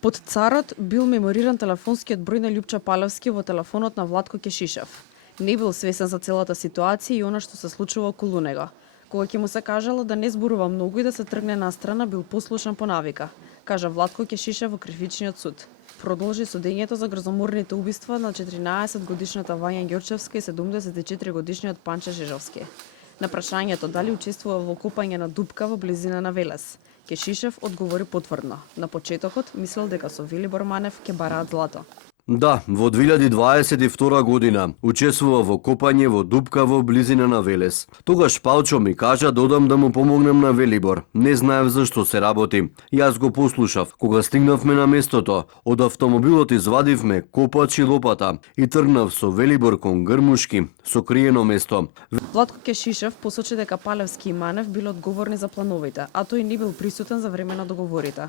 Под царот бил мемориран телефонскиот број на Љупча Палевски во телефонот на Владко Кешишев. Не бил свесен за целата ситуација и она што се случува околу него. Кога ќе му се кажало да не зборува многу и да се тргне настрана, бил послушан по навика, кажа Владко Кешишев во кривичниот суд. Продолжи судењето за грозоморните убиства на 14-годишната Вања Ѓорчевска и 74-годишниот Панче Жижовски. На прашањето дали учествува во копање на дупка во близина на Велес, Кешишев одговори потврдно. На почетокот мислел дека со Велибор Манев ќе бараат злато. Да, во 2022 година учествува во копање во дупка во близина на Велес. Тогаш Палчо ми кажа да одам да му помогнем на Велибор. Не знаев зашто се работи. Јас го послушав. Кога стигнавме на местото, од автомобилот извадивме копач и лопата и тргнав со Велибор кон Грмушки, со криено место. Владко Кешишев посочи дека Палевски и Манев биле одговорни за плановите, а тој не бил присутен за време на договорите.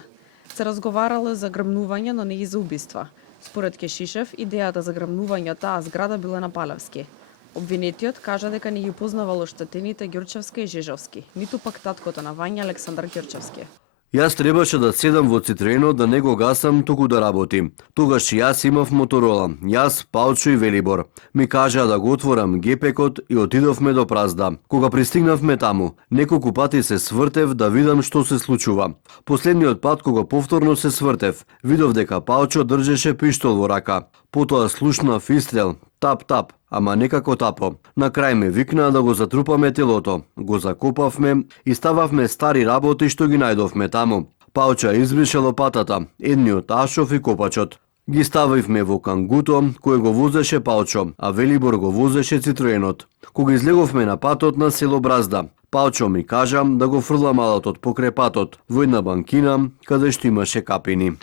Се разговарало за грмнување, но не и за убиства. Според Кешишев, идејата за грмнување таа зграда била на Палевски. Обвинетиот кажа дека не ги познавал оштетените Ѓорчевска и Жижовски, ниту пак таткото на Вања Александар Ѓорчевски. Јас требаше да седам во Цитроенот, да не го гасам, туку да работи. Тогаш јас имав Моторола, јас, Палчо и Велибор. Ми кажаа да го отворам гепекот и отидовме до Празда. Кога пристигнавме таму, неколку пати се свртев да видам што се случува. Последниот пат кога повторно се свртев, видов дека Палчо држеше пиштол во рака. Потоа слушнав истрел, тап-тап, ама некако тапо. На крај ме викнаа да го затрупаме телото. Го закопавме и стававме стари работи што ги најдовме таму. Палчо избрише лопатата, едниот ашов и копачот. Ги ставивме во кангуто кој го возеше Палчо, а Велибор го возеше Цитроенот. Кога излеговме на патот на село Бразда, Палчо ми кажа да го фрла малатот покрај патот во една банкина каде што имаше капини.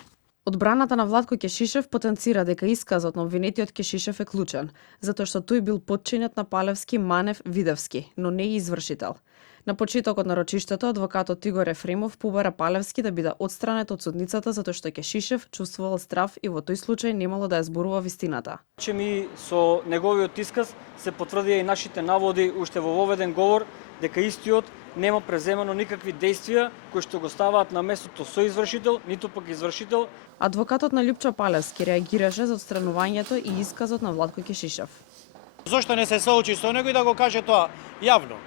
Одбраната на Владко Кешишев потенцира дека исказот на обвинетиот Кешишев е клучен, затоа што тој бил подчинет на Палевски, Манев, Видевски, но не и извршител. На почетокот на рочиштето, адвокатот Игор Ефремов побара Палевски да биде отстранет од судницата затоа што Кешишев чувствувал страв и во тој случај немало да ја зборува вистината. Ми со неговиот исказ се потврдија и нашите наводи уште во воведен говор дека истиот нема преземано никакви действија кои што го ставаат на местото со извршител, ниту пак извршител. Адвокатот на Љупча Палевски реагираше за отстранувањето и исказот на Владко Кешишев. Зошто не се соочи со него и да го каже тоа јавно?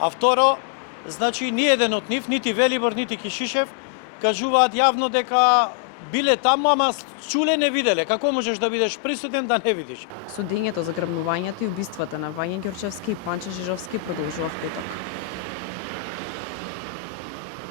А второ, значи ни еден од нив, нити Велибор, нити Кешишев, кажуваат јавно дека биле таму, ама чуле не виделе. Како можеш да бидеш присутен да не видиш? Судењето за грабнувањето и убиствата на Вања Ѓорчевски и Панче Жижовски продолжува в петок.